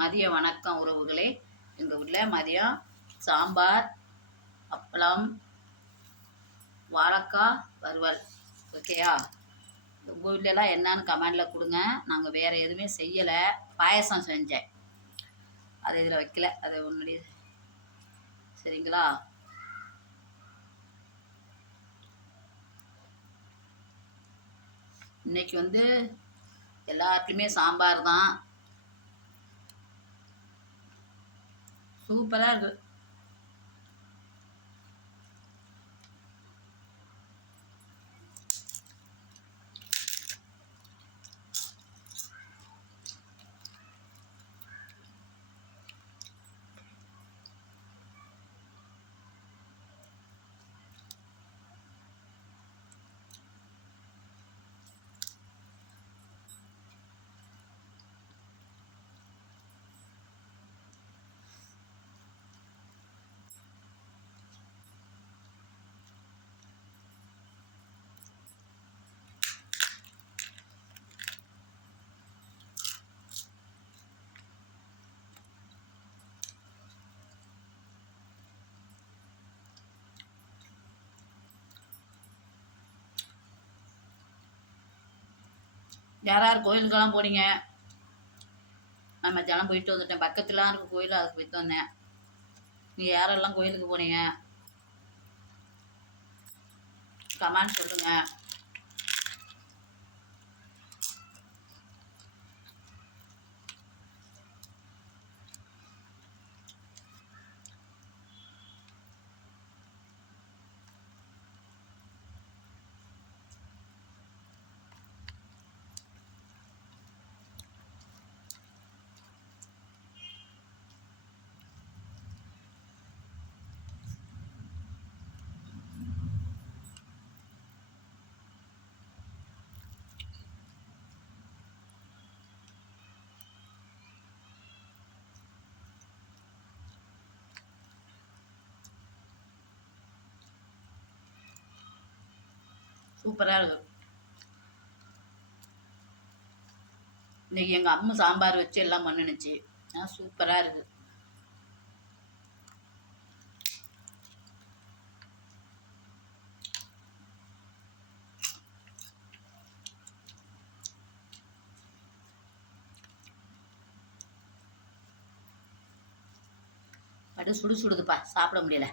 மதிய வணக்கம் உறவுகளே. எங்கள் வீட்டில் மதியம் சாம்பார், அப்பளம், வாழைக்காய் வறுவல். ஓகேயா? உங்கள் வீட்டிலலாம் என்னன்னு கமெண்டில் கொடுங்க. நாங்கள் வேறு எதுவுமே செய்யலை. பாயசம் செஞ்சேன், அது இதில் வைக்கல, அது ஒன்றுடைய. சரிங்களா? இன்னைக்கு வந்து எல்லாத்துலேயுமே சாம்பார் தான். சூப்பராக இருக்குது. யார் யார் கோயிலுக்கெல்லாம் போனீங்க? நான் மத்தியானம் போயிட்டு வந்துட்டேன். பக்கத்துலாம் இருக்க கோயில், அதுக்கு போயிட்டு வந்தேன். நீங்கள் யாரெல்லாம் கோயிலுக்கு போனீங்க? கமெண்ட் சொல்லுங்க. சூப்பராக இருக்குது. இன்னைக்கு எங்கள் அம்மா சாம்பார் வச்சு எல்லாம் பண்ணினுச்சு. சூப்பராக இருக்குது. படு சுடுதுப்பா, சாப்பிட முடியல.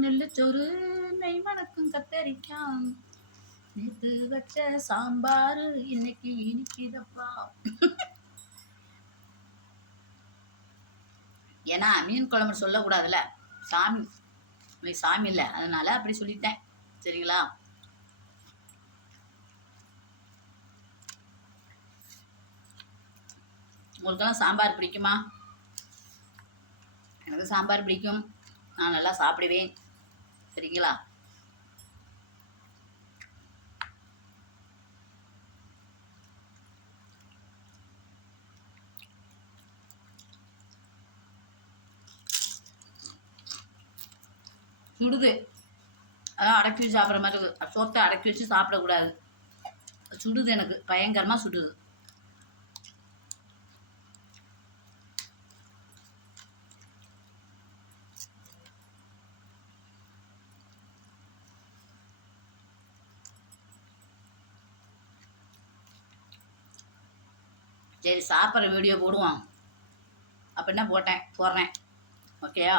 நெல்லுச்சோறு நெய் மணக்கும் கத்தரிக்காய், நேத்து வச்ச சாம்பார் இன்னைக்கு இனிக்குதப்பா. ஏன்னா மீன் குழம்பு சொல்லக்கூடாதுல்ல, சாமி இன்னைக்கு சாமி இல்லை, அதனால அப்படி சொல்லிட்டேன். சரிங்களா? உங்களுக்கெல்லாம் சாம்பார் பிடிக்குமா? எனக்கு சாம்பார் பிடிக்கும், நான் நல்லா சாப்பிடுவேன். சரிங்களா? சுடுது, அதான் அடக்கி வச்சு சாப்பிட்ற மாதிரி இருக்குது. சோத்தை அடக்கி வச்சு சாப்பிடக்கூடாது. சுடுது, எனக்கு பயங்கரமாக சுடுது. சரி, சாப்பிட்ற வீடியோ போடுவோம் அப்படின்னா போடுறேன். ஓகேயா?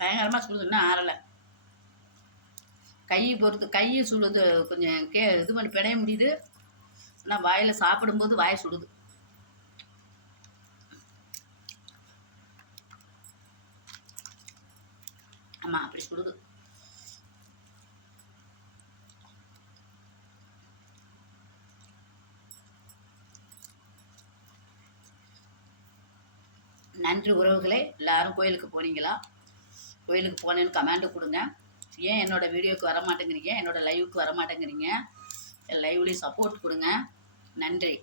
பயங்கரமாக சுடுதுன்னா ஆறலை. கையை பொறுத்து கையை சுடுது கொஞ்சம் இது பண்ணி பிணைய முடியுது. ஆனால் வாயில் சாப்பிடும்போது வாயை சுடுது. ஆமாம், அப்படி சுடுது. நன்றி உறவுகளே. எல்லாரும் கோயிலுக்கு போனீங்களா? கோயிலுக்கு போனேன்னு கமெண்ட் கொடுங்க. ஏன் என்னோடய வீடியோவுக்கு வர மாட்டேங்கிறீங்க? என்னோடய லைவுக்கு வர மாட்டேங்கிறீங்க? லைவ்லேயும் சப்போர்ட் கொடுங்க. நன்றி.